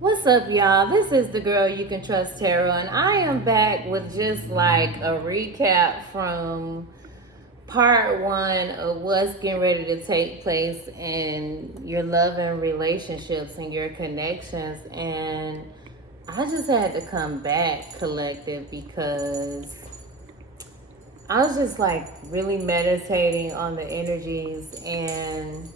What's up, y'all? This is the Girl You Can Trust Tarot, and I am back with just like a recap from part one of what's getting ready to take place in your love and relationships and your connections. And I just had to come back, collective, because I was just like really meditating on the energies, and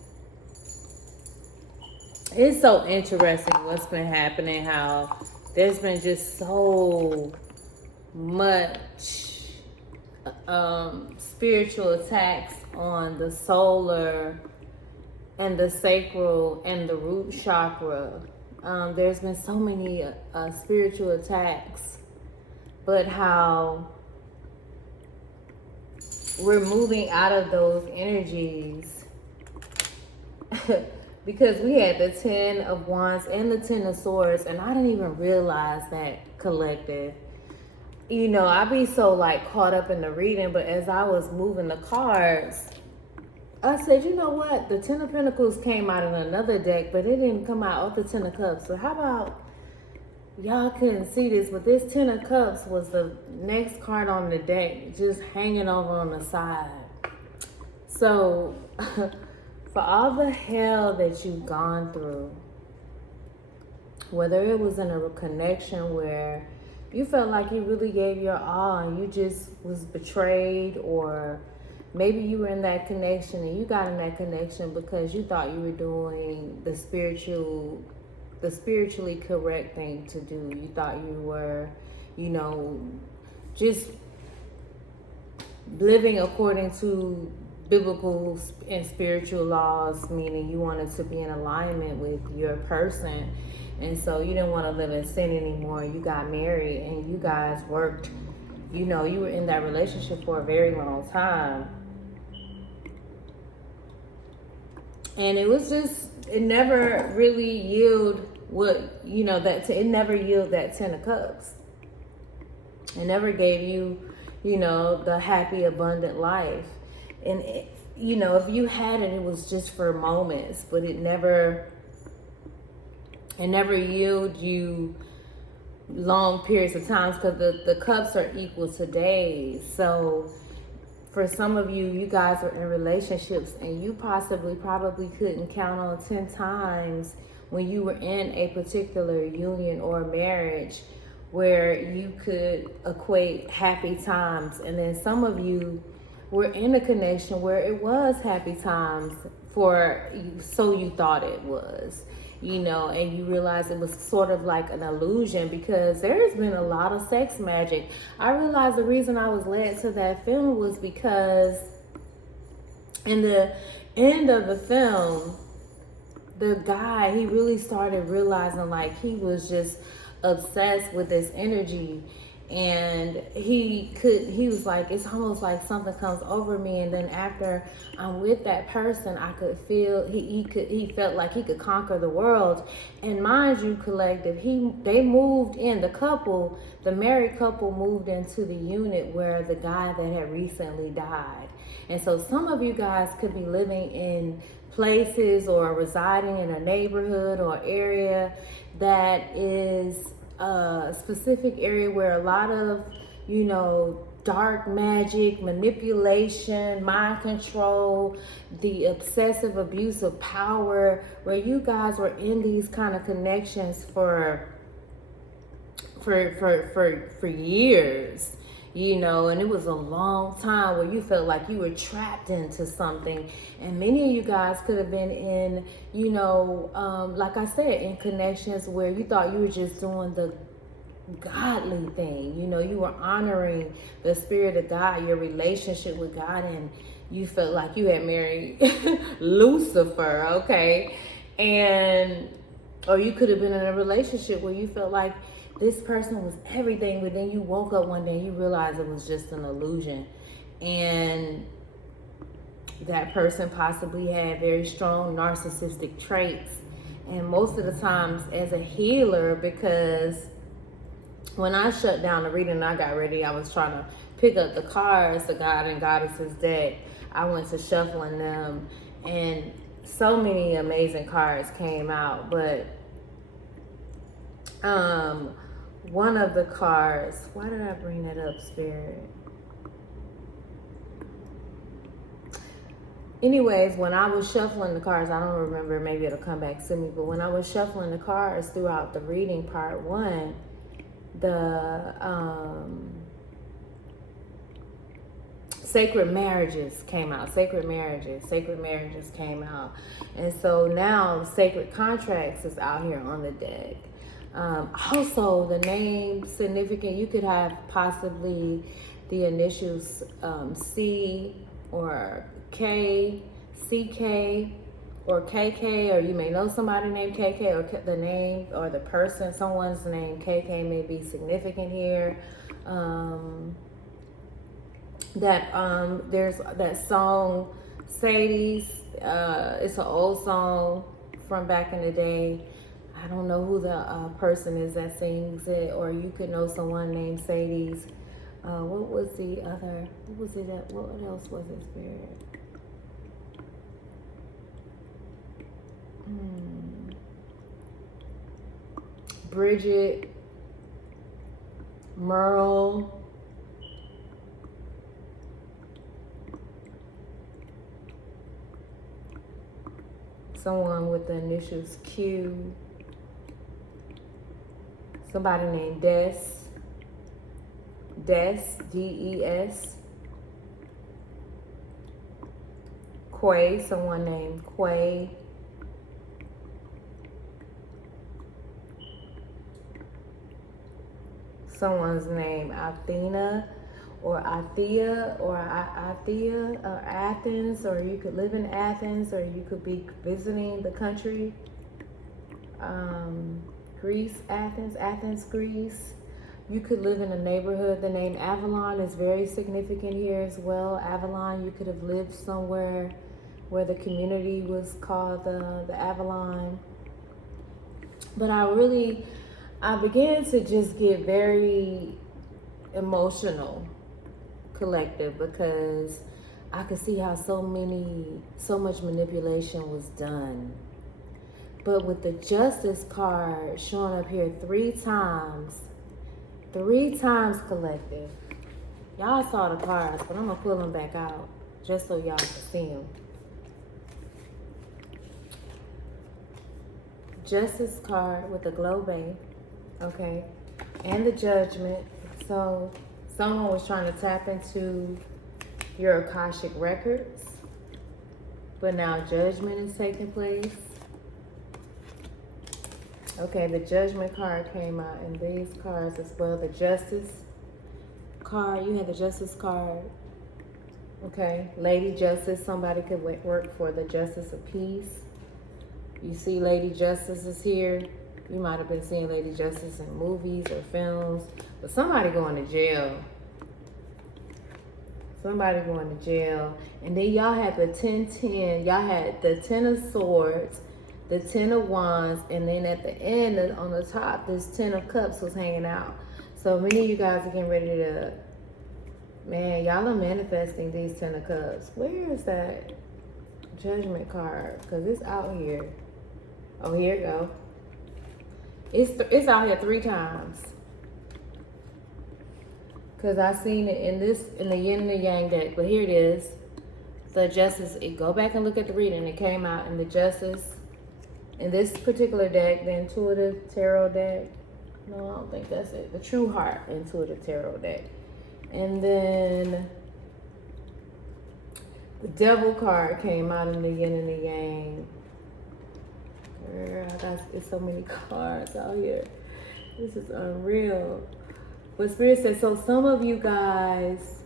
it's so interesting what's been happening, how there's been just so much spiritual attacks on the solar and the sacral and the root chakra. There's been so many spiritual attacks, but how we're moving out of those energies because we had the 10 of Wands and the 10 of Swords, and I didn't even realize that, collective. You know, I be so like caught up in the reading, but as I was moving the cards, I said, you know what? The 10 of Pentacles came out in another deck, but it didn't come out of the 10 of Cups. So how about, y'all couldn't see this, but this 10 of Cups was the next card on the deck, just hanging over on the side. So for all the hell that you've gone through, whether it was in a connection where you felt like you really gave your all and you just was betrayed, or maybe you were in that connection and you got in that connection because you thought you were doing the spiritually correct thing to do. You thought you were, you know, just living according to biblical and spiritual laws, meaning you wanted to be in alignment with your person. And so you didn't want to live in sin anymore. You got married and you guys worked, you know, you were in that relationship for a very long time. And it was just, it never really yielded what, you know, it never yielded that 10 of Cups. It never gave you, you know, the happy, abundant life. And, you know, if you had it, it was just for moments, but it never yielded you long periods of times, because the cups are equal to days. So for some of you, you guys are in relationships and you probably couldn't count on 10 times when you were in a particular union or marriage where you could equate happy times. And then some of you were in a connection where it was happy times for you, so you thought it was, you know, and you realize it was sort of like an illusion, because there's been a lot of sex magic. I realized the reason I was led to that film was because in the end of the film, the guy, he really started realizing like he was just obsessed with this energy. And he was like, it's almost like something comes over me, and then after I'm with that person, I could feel he felt like he could conquer the world. And mind you, collective, they moved in, the married couple moved into the unit where the guy that had recently died. And so some of you guys could be living in places or residing in a neighborhood or area that is a specific area where a lot of, you know, dark magic, manipulation, mind control, the obsessive abuse of power, where you guys were in these kind of connections for years, you know, and it was a long time where you felt like you were trapped into something. And many of you guys could have been in, you know, like I said, in connections where you thought you were just doing the godly thing. You know, you were honoring the spirit of God, your relationship with God, and you felt like you had married Lucifer, okay? Or you could have been in a relationship where you felt like this person was everything, but then you woke up one day and you realized it was just an illusion. And that person possibly had very strong narcissistic traits. And most of the times as a healer, because when I shut down the reading and I got ready, I was trying to pick up the cards, the God and Goddesses deck. I went to shuffling them, and so many amazing cards came out. But One of the cards, why did I bring that up, Spirit? Anyways, when I was shuffling the cards, I don't remember, maybe it'll come back to me, but when I was shuffling the cards throughout the reading, part one, the sacred marriages came out. Sacred marriages came out. And so now sacred contracts is out here on the deck. Also, the name significant, you could have possibly the initials C or K, CK, or KK, or you may know somebody named KK, or the name or the person, someone's name KK may be significant here. There's that song Sadie's, it's an old song from back in the day. I don't know who the person is that sings it, or you could know someone named Sadie's. What was the other, what else was it, Spirit? Bridget, Merle, someone with the initials Q, somebody named Des, D-E-S, Quay, someone named Quay, someone's name Athena, or Athea, or Athea, or Athens, or you could live in Athens, or you could be visiting the country. Greece, Athens, Greece. You could live in a neighborhood. The name Avalon is very significant here as well. Avalon, you could have lived somewhere where the community was called the Avalon. But I began to just get very emotional, collective, because I could see how so much manipulation was done. But with the Justice card showing up here three times collective. Y'all saw the cards, but I'm gonna pull them back out just so y'all can see them. Justice card with the globe, okay, and the Judgment. So someone was trying to tap into your Akashic records, but now judgment is taking place. Okay, the Judgment card came out in these cards as well. The Justice card, you had the Justice card. Okay, Lady Justice, somebody could work for the Justice of Peace. You see Lady Justice is here. You might have been seeing Lady Justice in movies or films, but somebody going to jail. Somebody going to jail. And then y'all had the 10-10. Y'all had the 10 of Swords, the 10 of Wands, and then at the end, on the top, this 10 of Cups was hanging out. So many of you guys are getting ready to, man, y'all are manifesting these 10 of Cups. Where is that Judgment card? Because it's out here. Oh, here you go. It's out here 3 times. Because I seen it in the Yin and the Yang deck. But here it is. The Justice, go back and look at the reading. It came out in the Justice. In this particular deck, the Intuitive Tarot deck. No, I don't think that's it. The True Heart Intuitive Tarot deck. And then the Devil card came out in the Yin and the Yang. Girl, it's so many cards out here. This is unreal. But Spirit says, so some of you guys,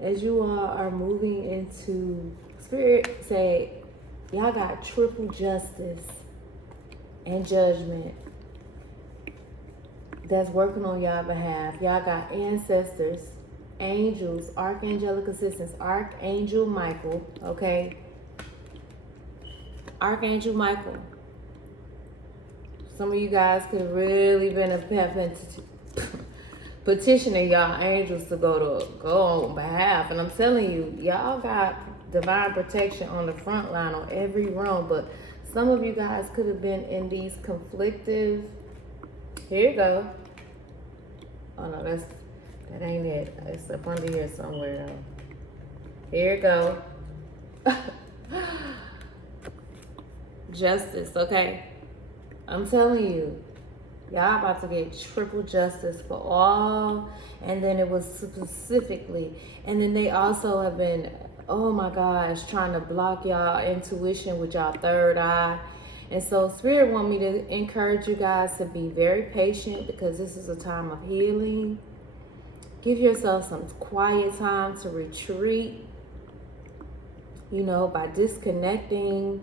as you all are moving into, Spirit say, y'all got triple justice and judgment that's working on y'all behalf. Y'all got ancestors, angels, archangelic assistants, Archangel Michael, okay? Archangel Michael. Some of you guys could really have been petitioning y'all angels to go on behalf. And I'm telling you, y'all got divine protection on the front line on every room. But some of you guys could have been in these conflictive Here you go. Oh no, that ain't it. It's up under here somewhere though. Here you go. Justice, okay? I'm telling you, y'all about to get triple justice for all. And then it was specifically, and then they also have been, oh my gosh, trying to block y'all intuition with y'all third eye. And so Spirit want me to encourage you guys to be very patient, because this is a time of healing. Give yourself some quiet time to retreat, you know, by disconnecting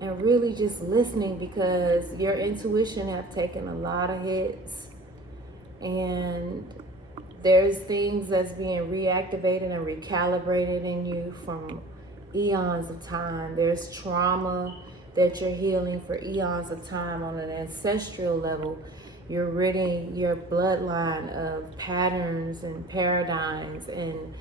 and really just listening, because your intuition have taken a lot of hits, and there's things that's being reactivated and recalibrated in you from eons of time. There's trauma that you're healing for eons of time on an ancestral level. You're ridding your bloodline of patterns and paradigms and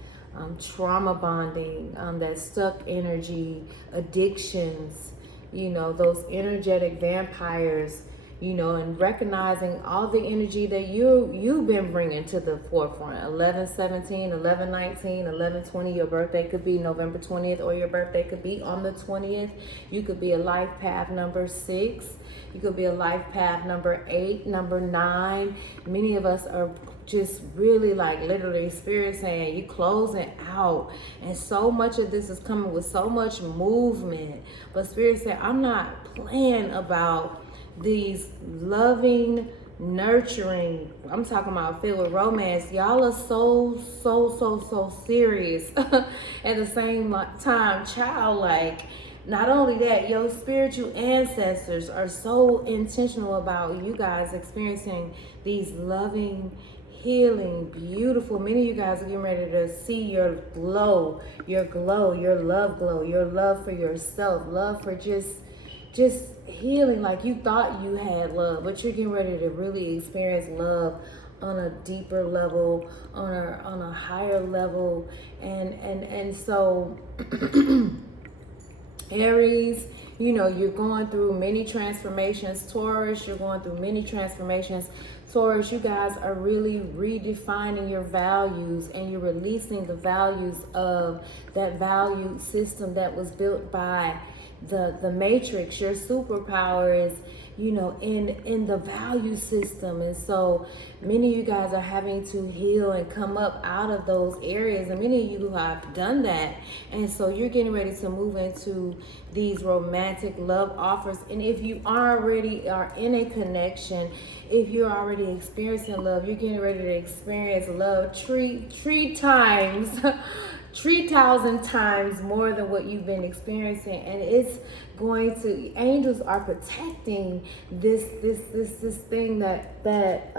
trauma bonding, that stuck energy, addictions, you know, those energetic vampires, you know, and recognizing all the energy that you've been bringing to the forefront. 11/17, 11/19, 11/20. Your birthday could be November 20th, or your birthday could be on the 20th. You could be a life path number 6. You could be a life path number 8, number 9. Many of us are just really like literally Spirit saying you closing out, and so much of this is coming with so much movement. But Spirit said, I'm not playing about these loving, nurturing, I'm talking about filled with romance. Y'all are so serious at the same time childlike. Not only that, your spiritual ancestors are so intentional about you guys experiencing these loving, healing, beautiful. Many of you guys are getting ready to see your glow, your love glow, your love for yourself, love for just healing. Like you thought you had love, but you're getting ready to really experience love on a deeper level, on a higher level. And so Aries, you know, you're going through many transformations. Taurus, you're going through many transformations. Taurus, you guys are really redefining your values, and you're releasing the values of that value system that was built by the matrix. Your superpower is, you know, in the value system. And so many of you guys are having to heal and come up out of those areas, and many of you have done that. And so you're getting ready to move into these romantic love offers. And if you already are in a connection, if you're already experiencing love, you're getting ready to experience love three times 3,000 times more than what you've been experiencing. And it's going to, angels are protecting this thing that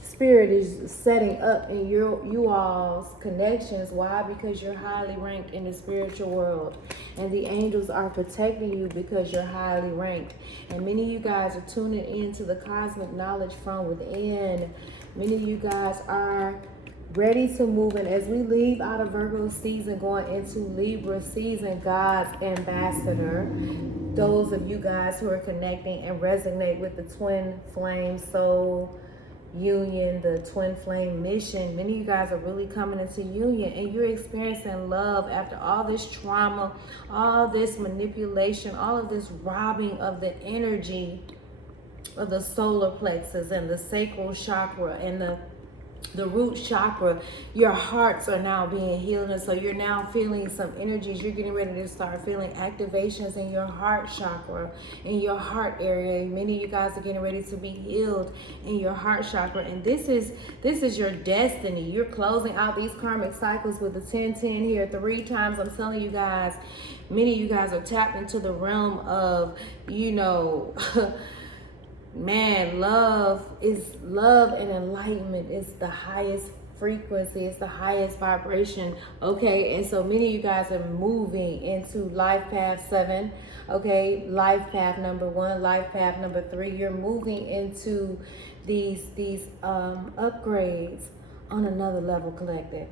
Spirit is setting up in you all's connections. Why? Because you're highly ranked in the spiritual world, and the angels are protecting you because you're highly ranked. And many of you guys are tuning into the cosmic knowledge from within. Many of you guys are ready to move in as we leave out of Virgo season, going into Libra season, God's ambassador. Those of you guys who are connecting and resonate with the twin flame soul union, the twin flame mission, many of you guys are really coming into union, and you're experiencing love after all this trauma, all this manipulation, all of this robbing of the energy of the solar plexus and the sacral chakra and the root chakra. Your hearts are now being healed, and so you're now feeling some energies. You're getting ready to start feeling activations in your heart chakra, in your heart area. Many of you guys are getting ready to be healed in your heart chakra, and this is your destiny. You're closing out these karmic cycles with the 10-10 here 3 times. I'm telling you guys, many of you guys are tapped into the realm of, you know, man, love and enlightenment is the highest frequency. It's the highest vibration. Okay, and so many of you guys are moving into life path 7. Okay, life path number 1, life path number 3. You're moving into these upgrades on another level, collective.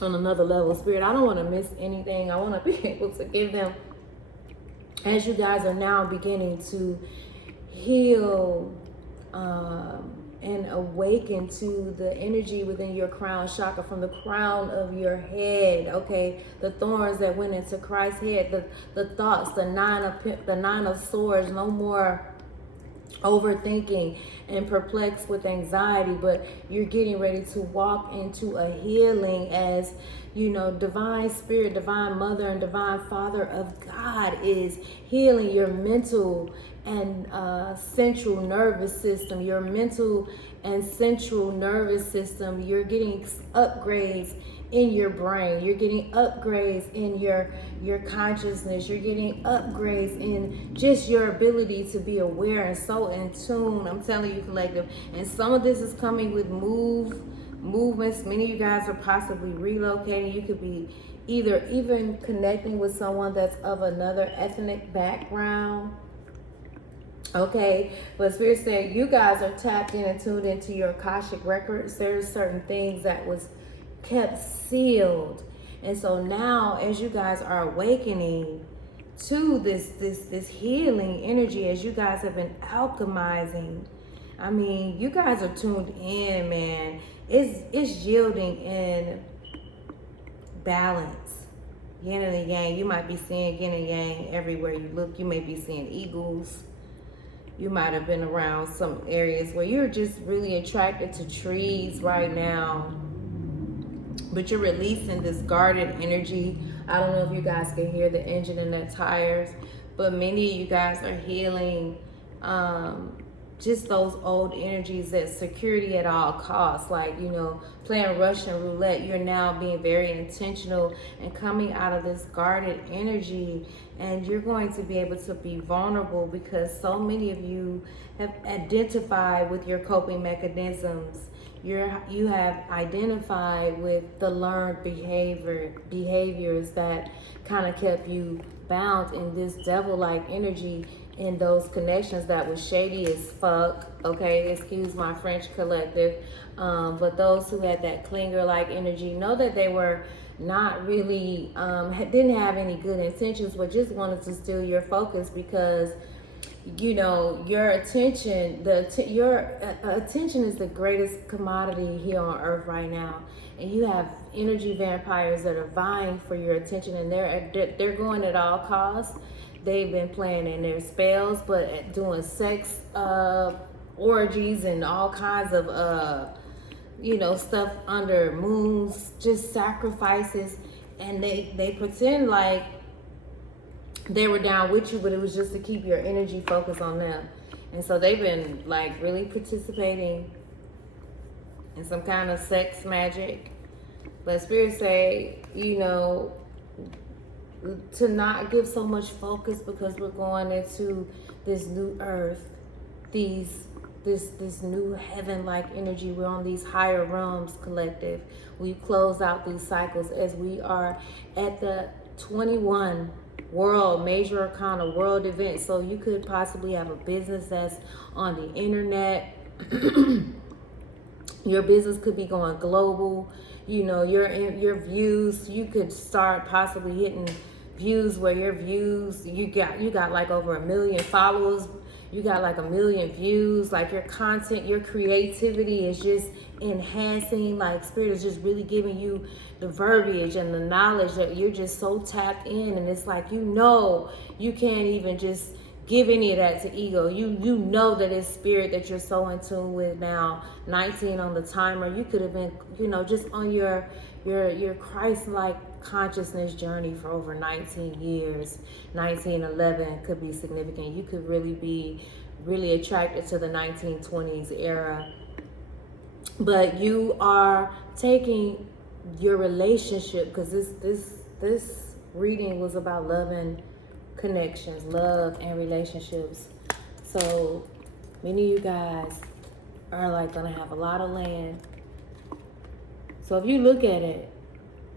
On another level, Spirit. I don't want to miss anything. I want to be able to give them, as you guys are now beginning to heal and awaken to the energy within your crown chakra, from the crown of your head. Okay, the thorns that went into Christ's head, the thoughts, the nine of swords. No more overthinking and perplexed with anxiety, but you're getting ready to walk into a healing as, you know, divine spirit, divine mother, and divine father of God is healing your mental and central nervous system. Your mental and central nervous system, you're getting upgrades in your brain, you're getting upgrades in your consciousness, you're getting upgrades in just your ability to be aware and so in tune. I'm telling you, collective. And some of this is coming with movements. Many of you guys are possibly relocating. You could be either even connecting with someone that's of another ethnic background. Okay, but Spirit said you guys are tapped in and tuned into your Akashic records. There's certain things that was kept sealed, and so now as you guys are awakening to this healing energy, as you guys have been alchemizing, I mean, you guys are tuned in, man. It's yielding in balance, yin and yang. You might be seeing yin and yang everywhere you look. You may be seeing eagles. You might have been around some areas where you're just really attracted to trees right now, but you're releasing this guarded energy. I don't know if you guys can hear the engine and the tires, but many of you guys are healing just those old energies, that security at all costs. Like, you know, playing Russian roulette, you're now being very intentional and coming out of this guarded energy, and you're going to be able to be vulnerable because so many of you have identified with your coping mechanisms. You have identified with the learned behaviors that kind of kept you bound in this devil-like energy, in those connections that was shady as fuck. Okay, excuse my French, collective. But those who had that clinger-like energy, know that they were not really, didn't have any good intentions, but just wanted to steal your focus because, you know, your attention, your attention is the greatest commodity here on earth right now. And you have energy vampires that are vying for your attention, and they're going at all costs. They've been playing in their spells, but doing sex orgies and all kinds of you know, stuff under moons, just sacrifices, and they pretend like they were down with you, but it was just to keep your energy focused on them. And so they've been like really participating in some kind of sex magic. But Spirit say, you know, to not give so much focus, because we're going into this new earth, this new heaven-like energy. We're on these higher realms, collective. We close out these cycles as we are at the 21 world major arcana world event. So you could possibly have a business that's on the internet. Your business could be going global. You know, your views, you could start possibly hitting views where your views, you got like over 1 million followers, you got like 1 million views. Like your content, your creativity is just enhancing. Like Spirit is just really giving you the verbiage and the knowledge that you're just so tapped in, and it's like, you know, you can't even just give any of that to ego. You know that it's spirit that you're so in tune with now. 19 on the timer. You could have been, you know, just on your Christ-like consciousness journey for over 19 years. 1911 could be significant. You could really be really attracted to the 1920s era. But you are taking your relationship, because this reading was about love and connections, love and relationships. So many of you guys are like gonna have a lot of land. So if you look at it,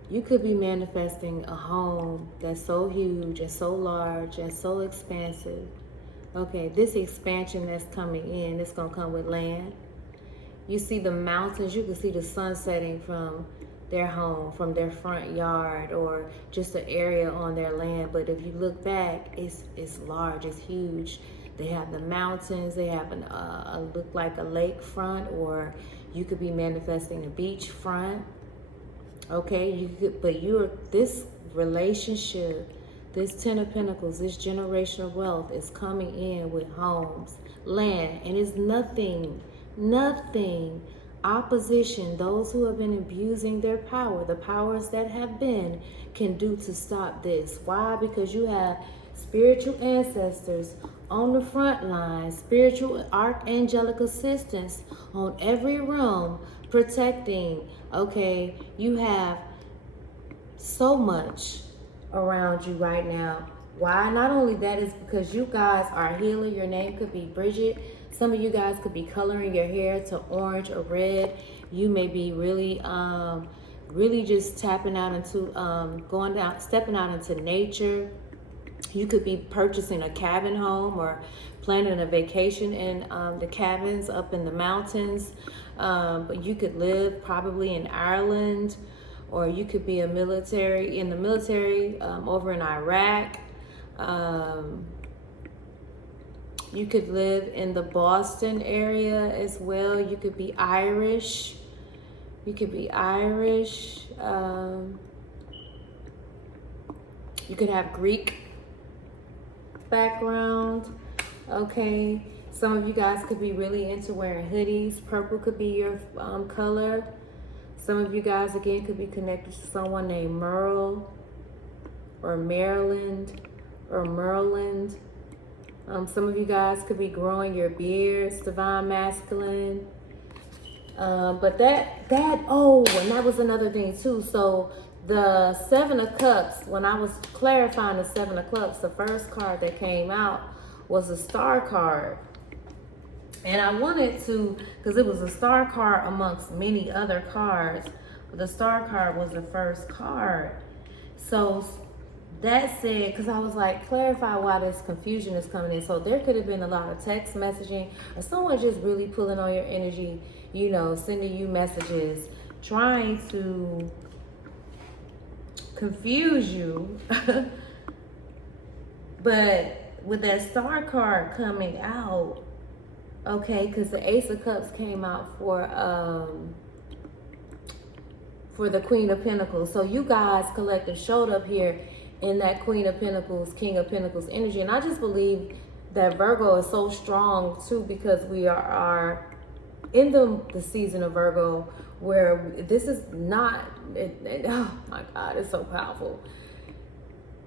you could be manifesting a home that's so huge and so large and so expansive. Okay, this expansion that's coming in, it's gonna come with land. You see the mountains, you can see the sun setting from their home, from their front yard, or just the area on their land. But if you look back, it's large, it's huge. They have the mountains. They have a look like a lakefront, or you could be manifesting a beachfront. Okay, you could, but this relationship, this 10 of Pentacles, this generational wealth is coming in with homes, land, and it's nothing opposition those who have been abusing their power, the powers that have been, can do to stop this. Why? Because you have spiritual ancestors on the front line, spiritual archangelic assistance on every realm protecting. Okay, you have so much around you right now. Why? Not only that is because you guys are a healer. Your name could be Bridget. Some of you guys could be coloring your hair to orange or red. You may be really just tapping out into stepping out into nature. You could be purchasing a cabin home or planning a vacation in the cabins up in the mountains. But you could live probably in Ireland, or you could be in the military over in Iraq. You could live in the Boston area as well. You could be Irish. You could have Greek background. Okay. Some of you guys could be really into wearing hoodies. Purple could be your color. Some of you guys, again, could be connected to someone named Merle or Maryland or Merland. Some of you guys could be growing your beards, divine masculine. But and that was another thing too. So the 7 of Cups, when I was clarifying the 7 of Cups, the first card that came out was a star card. And I wanted to, because it was a star card amongst many other cards, but the star card was the first card. So that said, because I was like, clarify why this confusion is coming in. So there could have been a lot of text messaging, or someone just really pulling on your energy, sending you messages, trying to confuse you. But with that star card coming out, okay, because the Ace of Cups came out for the Queen of Pentacles. So you guys collective showed up here in that Queen of Pentacles, King of Pentacles energy. And I just believe that Virgo is so strong too, because we are in the season of Virgo, where this is not, oh my God, it's so powerful.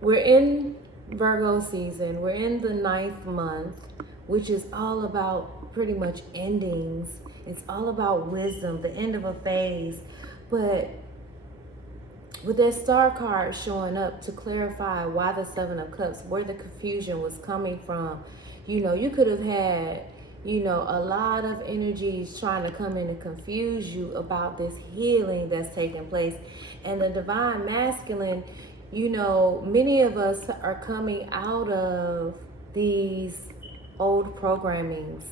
We're in Virgo season. We're in the 9th month, which is all about pretty much endings. It's all about wisdom, the end of a phase. But with that star card showing up to clarify why the 7 of Cups, where the confusion was coming from, you could have had, a lot of energies trying to come in and confuse you about this healing that's taking place. And the divine masculine, many of us are coming out of these old programmings.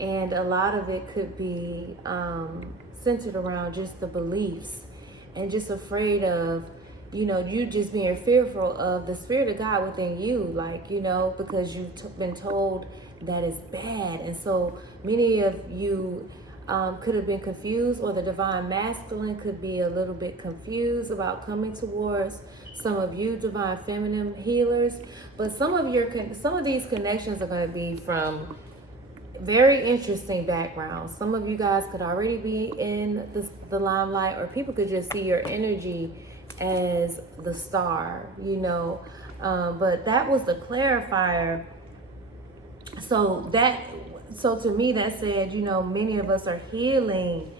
And a lot of it could be centered around just the beliefs, and just afraid of, you just being fearful of the Spirit of God within you, because you've been told that it's bad. And so many of you could have been confused, or the divine masculine could be a little bit confused about coming towards some of you divine feminine healers. But some of these connections are going to be from very interesting backgrounds. Some of you guys could already be in the limelight, or people could just see your energy as the star, but that was the clarifier. So to me, that said, many of us are healing.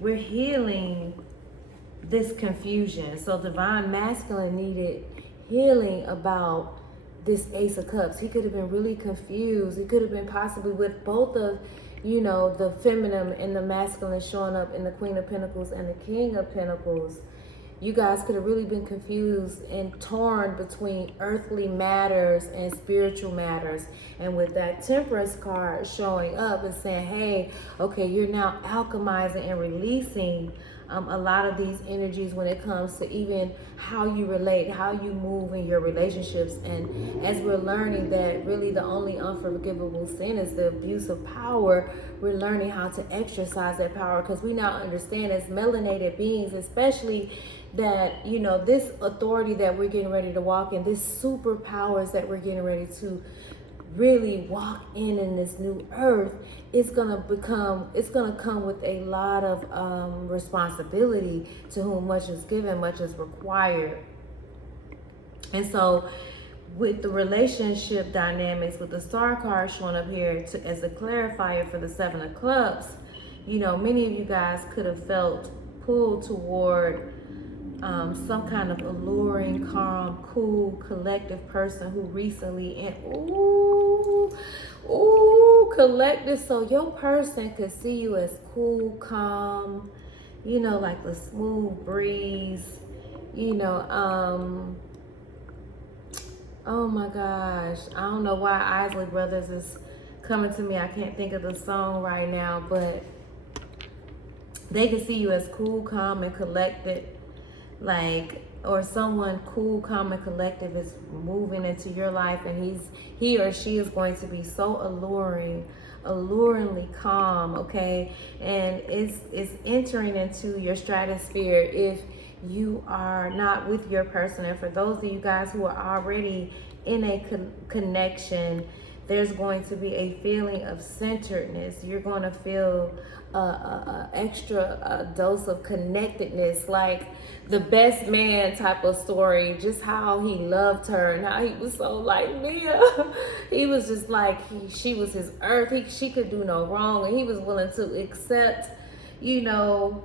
We're healing this confusion. So divine masculine needed healing about this Ace of Cups. He could have been really confused. He could have been possibly with both of, the feminine and the masculine showing up in the Queen of Pentacles and the King of Pentacles. You guys could have really been confused and torn between earthly matters and spiritual matters. And with that Temperance card showing up and saying, hey, okay, you're now alchemizing and releasing a lot of these energies when it comes to even how you relate, how you move in your relationships. And as we're learning that really the only unforgivable sin is the abuse of power, we're learning how to exercise that power, because we now understand as melanated beings, especially, that, you know, this authority that we're getting ready to walk in, this superpowers that we're getting ready to really walk in this new earth, it's gonna come with a lot of responsibility. To whom much is given, much is required. And so with the relationship dynamics, with the star card showing up here as a clarifier for the 7 of Clubs, you know, many of you guys could have felt pulled toward some kind of alluring, calm, cool, collective person who recently, collective. So your person could see you as cool, calm, you know, like the smooth breeze, you know, oh my gosh, I don't know why Isley Brothers is coming to me. I can't think of the song right now, but they can see you as cool, calm, and collected, like, or someone cool, calm, and collective is moving into your life, and he or she is going to be so alluringly calm, okay? And it's entering into your stratosphere if you are not with your person. And for those of you guys who are already in a connection, there's going to be a feeling of centeredness. You're going to feel a extra dose of connectedness, like the best man type of story, just how he loved her and how he was so like Mia. He was just like, she was his earth. She could do no wrong, and he was willing to accept, you know,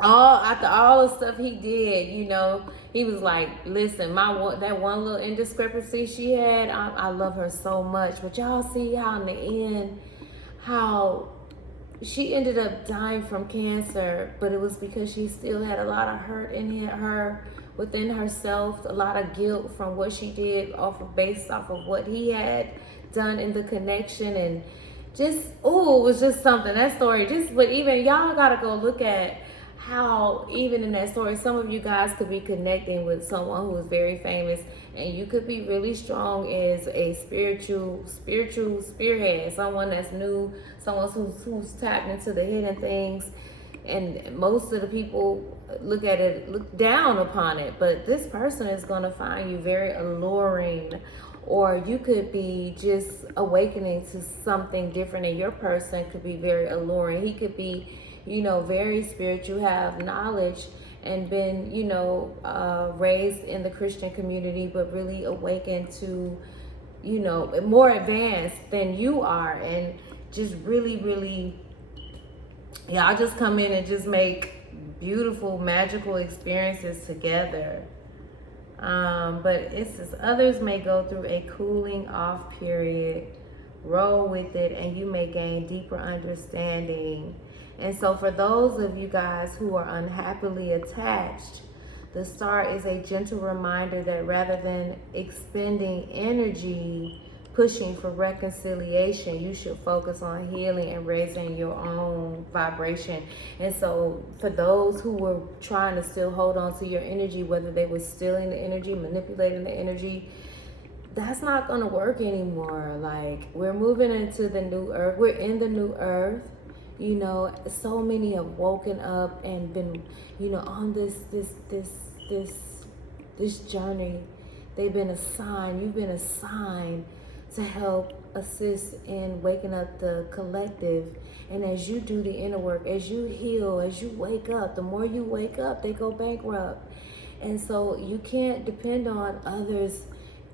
after all the stuff he did, you know, he was like, listen, that one little indiscrepancy she had, I love her so much. But y'all see how in the end, how she ended up dying from cancer, but it was because she still had a lot of hurt in her, within herself, a lot of guilt from what she did based off of what he had done in the connection. And just, it was just something, that story, but even y'all gotta go look at how even in that story, some of you guys could be connecting with someone who is very famous, and you could be really strong as a spiritual spearhead, someone that's new, someone who's tapped into the hidden things. And most of the people look down upon it, but this person is going to find you very alluring. Or you could be just awakening to something different, and your person could be very alluring. He could be, you know, very spiritual, have knowledge, and been, you know, raised in the Christian community, but really awakened to, you know, more advanced than you are, and just really, y'all just come in and just make beautiful, magical experiences together. But it says others may go through a cooling off period. Roll with it, and you may gain deeper understanding. And so for those of you guys who are unhappily attached, the star is a gentle reminder that rather than expending energy pushing for reconciliation, you should focus on healing and raising your own vibration. And so for those who were trying to still hold on to your energy, whether they were stealing the energy, manipulating the energy, that's not going to work anymore. Like, we're moving into the new earth. We're in the new earth. You know, so many have woken up and been, you know, on this journey. They've been assigned, you've been assigned to help assist in waking up the collective. And as you do the inner work, as you heal, as you wake up, the more you wake up, they go bankrupt. And so you can't depend on others'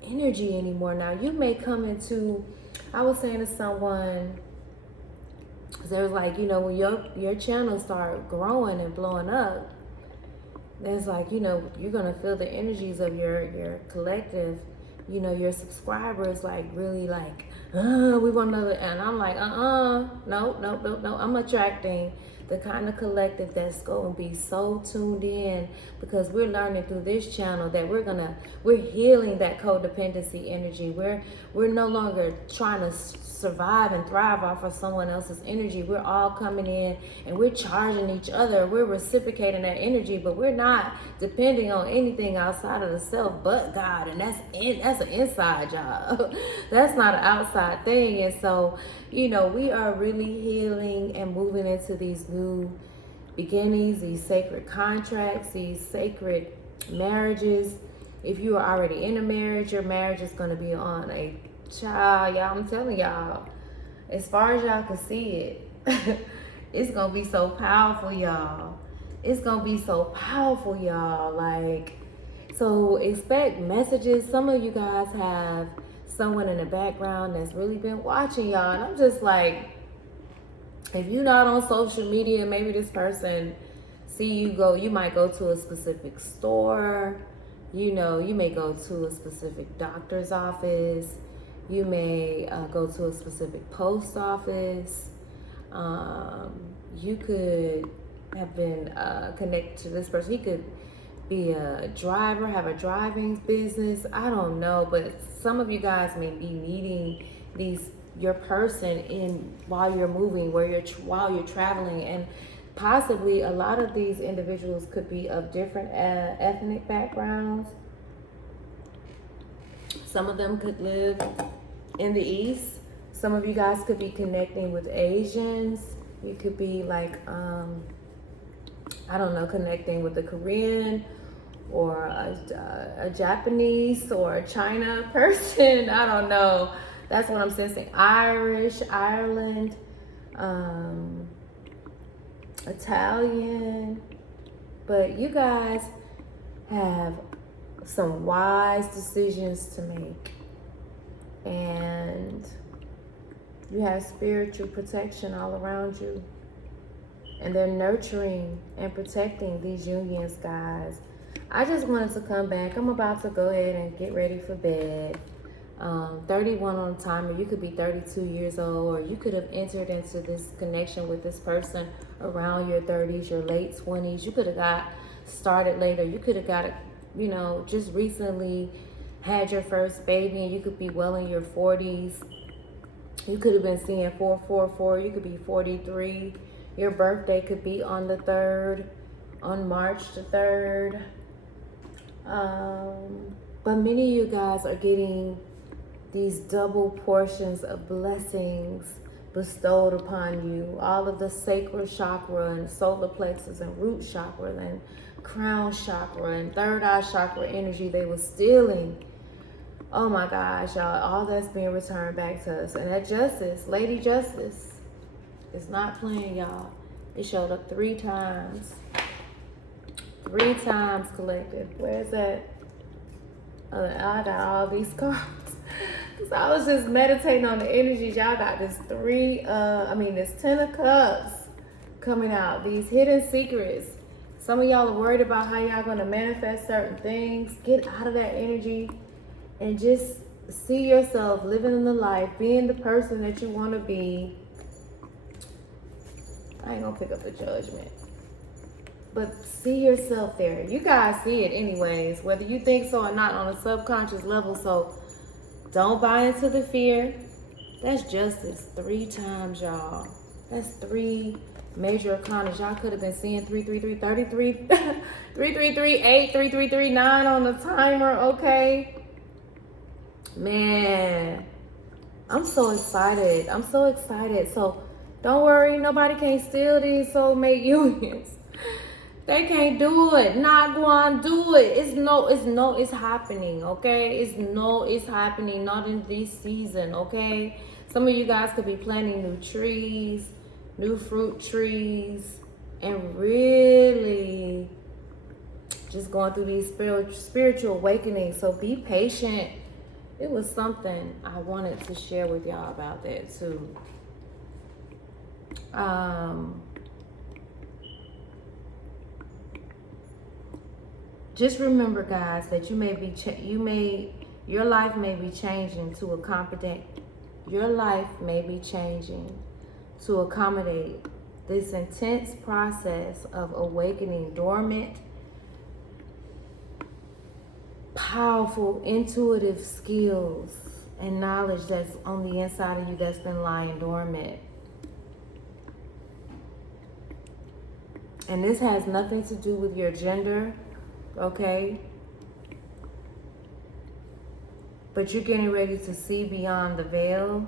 energy anymore. Now, you may come into, I was saying to someone, there's like, you know, when your channel start growing and blowing up, there's like, you know, you're going to feel the energies of your collective, you know, your subscribers like really like, we want another. And I'm like, no. I'm attracting the kind of collective that's going to be so tuned in, because we're learning through this channel that we're healing that codependency energy. We're no longer trying to survive and thrive off of someone else's energy. We're all coming in and we're charging each other. We're reciprocating that energy, but we're not depending on anything outside of the self but God. And that's an inside job. That's not an outside thing. And so, you know, we are really healing and moving into these new beginnings, these sacred contracts, these sacred marriages. If you are already in a marriage, your marriage is going to be on a child, y'all. I'm telling y'all, as far as y'all can see it, it's gonna be so powerful, y'all. It's gonna be so powerful, y'all. Like, so expect messages. Some of you guys have someone in the background that's really been watching y'all, and I'm just like, if you're not on social media, maybe this person see you go, you might go to a specific store, you know, you may go to a specific doctor's office, you may go to a specific post office. You could have been connected to this person. He could be a driver, have a driving business. I don't know, but some of you guys may be meeting your person while you're moving, while you're traveling, and possibly a lot of these individuals could be of different ethnic backgrounds. Some of them could live in the East. Some of you guys could be connecting with Asians. You could be like, I don't know, connecting with a Korean or a Japanese or a China person. I don't know. That's what I'm sensing. Irish, Ireland, Italian. But you guys have some wise decisions to make, and you have spiritual protection all around you, and they're nurturing and protecting these unions, guys. I just wanted to come back. I'm about to go ahead and get ready for bed. 31 on the timer. You could be 32 years old, or you could have entered into this connection with this person around your 30s, your late 20s. You could have got started later. You could have got, you know, just recently had your first baby, and you could be well in your 40s. You could have been seeing 444. You could be 43. Your birthday could be on the 3rd, on March the 3rd. But many of you guys are getting these double portions of blessings bestowed upon you. All of the sacral chakra and solar plexus and root chakra and crown chakra and third eye chakra energy they were stealing. Oh my gosh, y'all, all that's being returned back to us. And that justice, Lady Justice, is not playing, y'all. It showed up 3 times. 3 times, collective. Where's that? I got all these cards. Cause I was just meditating on the energies. Y'all got this this 10 of cups coming out. These hidden secrets. Some of y'all are worried about how y'all gonna manifest certain things. Get out of that energy and just see yourself living in the life, being the person that you want to be. I ain't gonna pick up the Judgment, but see yourself there. You guys see it anyways, whether you think so or not, on a subconscious level. So don't buy into the fear. That's Justice 3 times, y'all. That's 3 major arcana. Y'all could have been seeing 333, 33, 3338, 3339 on the timer, okay? Man, I'm so excited. I'm so excited. So don't worry, nobody can steal these soulmate unions. They can't do it. Not going to do it. It's happening, okay? It's happening. Not in this season, okay? Some of you guys could be planting new trees, new fruit trees, and really just going through these spiritual awakenings. So be patient. It was something I wanted to share with y'all about that too. Just remember, guys, that your life may be changing to accommodate. Your life may be changing to accommodate this intense process of awakening dormant, powerful, intuitive skills and knowledge that's on the inside of you that's been lying dormant. And this has nothing to do with your gender, okay? But you're getting ready to see beyond the veil.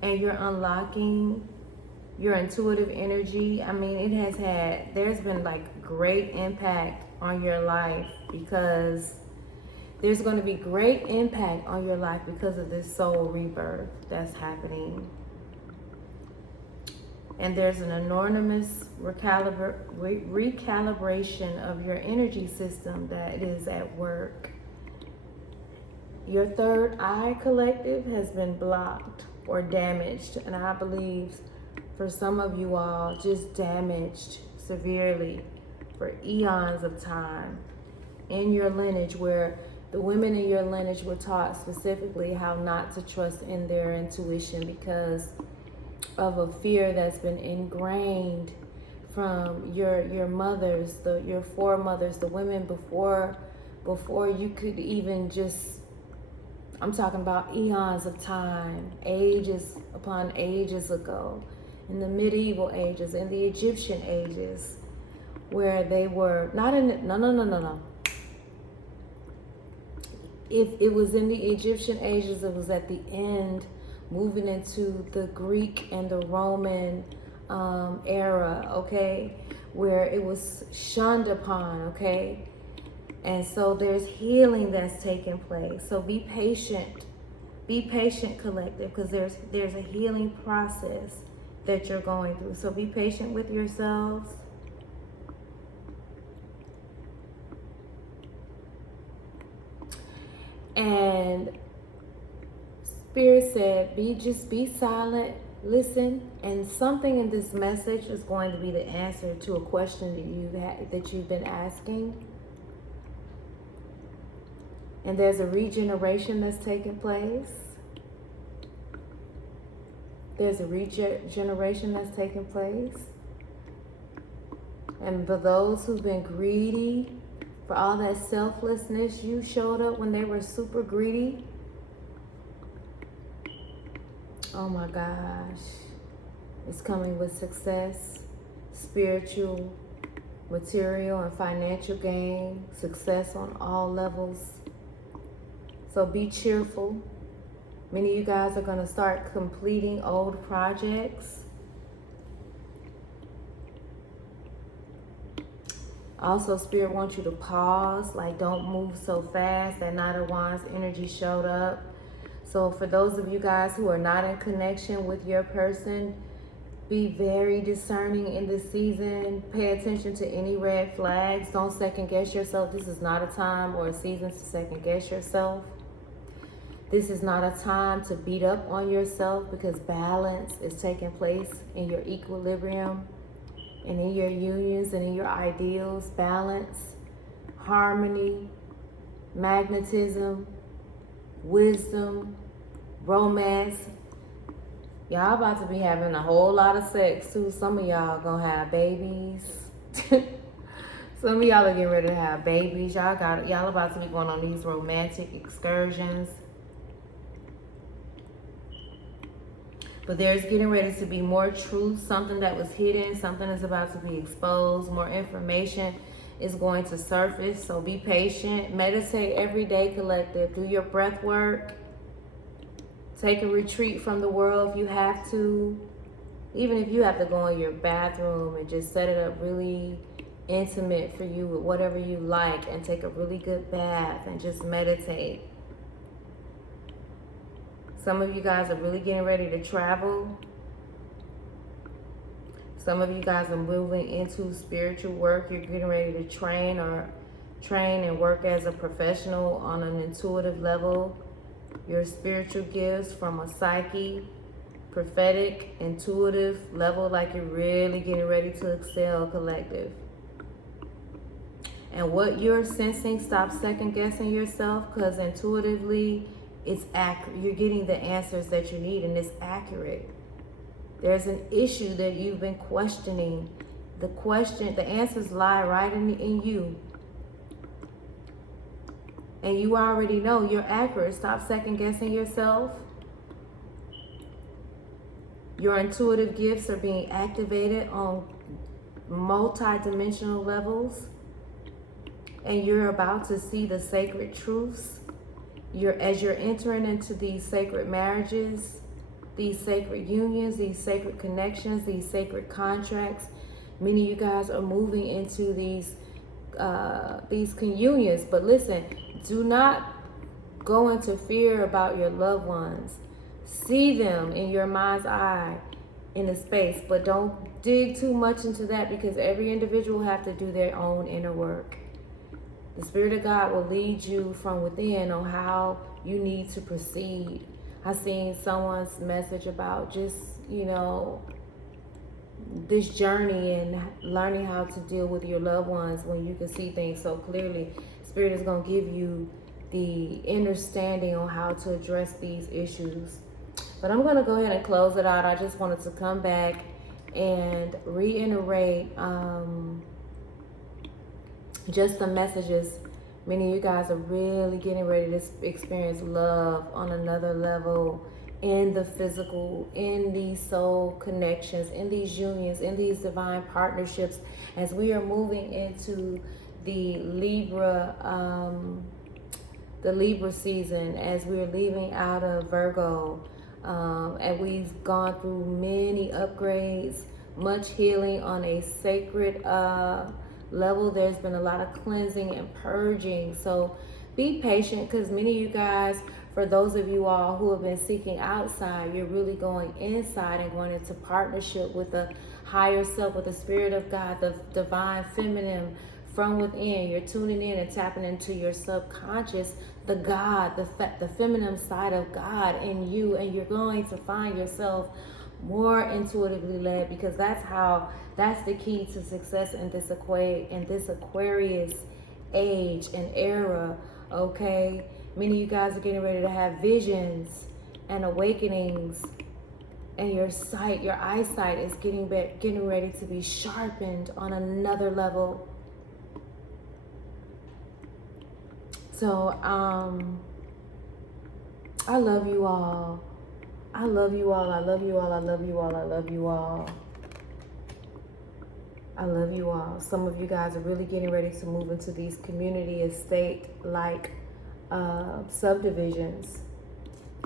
And you're unlocking your intuitive energy. I mean, there's been like great impact on your life because there's going to be great impact on your life because of this soul rebirth that's happening. And there's an enormous recalibration of your energy system that is at work. Your third eye collective has been blocked or damaged, and I believe for some of you all, just damaged severely for eons of time in your lineage, where the women in your lineage were taught specifically how not to trust in their intuition because of a fear that's been ingrained from your mothers, your foremothers, the women before you could even just, I'm talking about eons of time, ages upon ages ago, in the medieval ages, in the Egyptian ages, where they were not in, no. If it was in the Egyptian ages, it was at the end, moving into the Greek and the Roman era, okay, where it was shunned upon, okay. And so there's healing that's taking place. So be patient, collective, because there's a healing process that you're going through. So be patient with yourselves. And Spirit said, just be silent, listen, and something in this message is going to be the answer to a question that you've been asking. And there's a regeneration that's taking place. There's a regeneration that's taking place. And for those who've been greedy, for all that selflessness, you showed up when they were super greedy. Oh my gosh. It's coming with success, spiritual, material, and financial gain, success on all levels. So be cheerful. Many of you guys are going to start completing old projects. Also, Spirit wants you to pause, like don't move so fast. That Knight of Wands energy showed up. So for those of you guys who are not in connection with your person, be very discerning in this season. Pay attention to any red flags. Don't second guess yourself. This is not a time or a season to second guess yourself. This is not a time to beat up on yourself, because balance is taking place in your equilibrium and in your unions and in your ideals. Balance, harmony, magnetism, wisdom, romance. Y'all about to be having a whole lot of sex too. Some of y'all gonna have babies. Some of y'all are getting ready to have babies. Y'all about to be going on these romantic excursions. But there's getting ready to be more truth, something that was hidden, something is about to be exposed, more information is going to surface. So be patient, meditate every day, collective, do your breath work, take a retreat from the world if you have to, even if you have to go in your bathroom and just set it up really intimate for you with whatever you like, and take a really good bath and just meditate. Some of you guys are really getting ready to travel. Some of you guys are moving into spiritual work. You're getting ready to train and work as a professional on an intuitive level. Your spiritual gifts from a psyche, prophetic, intuitive level, like you're really getting ready to excel, collective. And what you're sensing, stop second guessing yourself, because intuitively, it's accurate. You're getting the answers that you need, and it's accurate. There's an issue that you've been questioning. The answers lie right in you. And you already know you're accurate. Stop second guessing yourself. Your intuitive gifts are being activated on multi-dimensional levels. And you're about to see the sacred truths. As you're entering into these sacred marriages, these sacred unions, these sacred connections, these sacred contracts. Many of you guys are moving into these communions. But listen, do not go into fear about your loved ones. See them in your mind's eye in a space, but don't dig too much into that, because every individual have to do their own inner work. The Spirit of God will lead you from within on how you need to proceed. I seen someone's message about just, this journey and learning how to deal with your loved ones when you can see things so clearly. Spirit is going to give you the understanding on how to address these issues. But I'm going to go ahead and close it out. I just wanted to come back and reiterate just the messages. Many of you guys are really getting ready to experience love on another level, in the physical, in these soul connections, in these unions, in these divine partnerships, as we are moving into the Libra season, as we're leaving out of Virgo, and we've gone through many upgrades, much healing on a sacred level. There's been a lot of cleansing and purging. So be patient, because many of you guys, for those of you all who have been seeking outside, you're really going inside and going into partnership with the higher self, with the Spirit of God, the divine feminine from within. You're tuning in and tapping into your subconscious, the God, the feminine side of God in you, and you're going to find yourself more intuitively led, because that's the key to success in this Aquarius age and era. Okay, many of you guys are getting ready to have visions and awakenings, and your eyesight is getting ready to be sharpened on another level. So I love you all. I love you all. I love you all. I love you all. I love you all. I love you all. Some of you guys are really getting ready to move into these community estate-like subdivisions.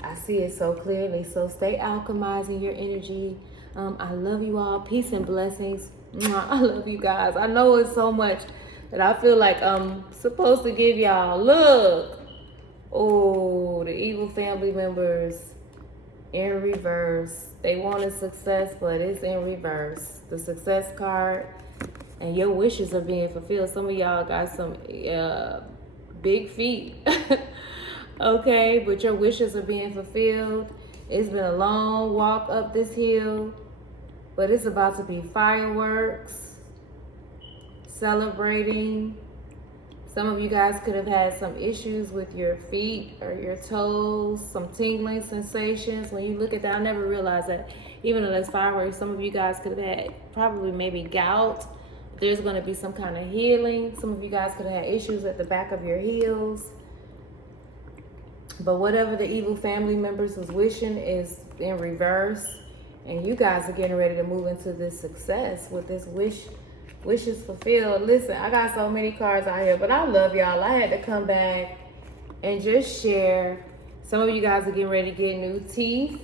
I see it so clearly. So stay alchemizing your energy. I love you all. Peace and blessings. I love you guys. I know it's so much that I feel like I'm supposed to give y'all. Look. Oh, the evil family members in reverse. They wanted success, but it's in reverse. The success card, and your wishes are being fulfilled. Some of y'all got some big feet. Okay, but your wishes are being fulfilled. It's been a long walk up this hill, but it's about to be fireworks, celebrating. Some of you guys could have had some issues with your feet or your toes, some tingling sensations. When you look at that, I never realized that even though that's fireworks, some of you guys could have had probably maybe gout. There's going to be some kind of healing. Some of you guys could have had issues at the back of your heels. But whatever the evil family members was wishing is in reverse. And you guys are getting ready to move into this success with this wishes fulfilled. Listen, I got so many cards out here, but I love y'all. I had to come back and just share. Some of you guys are getting ready to get new teeth.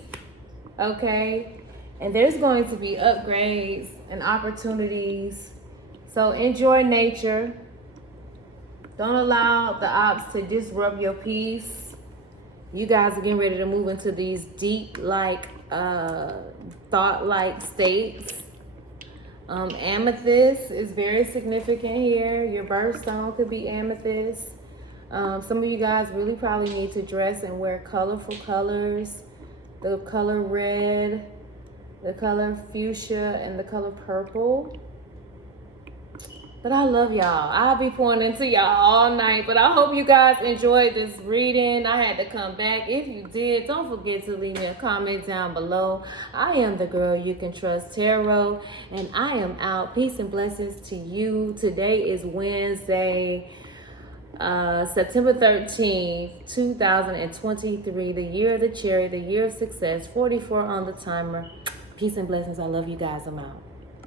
Okay? And there's going to be upgrades and opportunities. So enjoy nature. Don't allow the ops to disrupt your peace. You guys are getting ready to move into these deep, thought-like states. Amethyst is very significant here. Your birthstone could be amethyst. Some of you guys really probably need to dress and wear colorful colors. The color red, the color fuchsia, and the color purple. But I love y'all. I'll be pouring into y'all all night. But I hope you guys enjoyed this reading. I had to come back. If you did, don't forget to leave me a comment down below. I am the girl you can trust, Tarot, and I am out. Peace and blessings to you. Today is Wednesday, September 13th, 2023, the year of the cherry, the year of success, 44 on the timer. Peace and blessings. I love you guys. I'm out.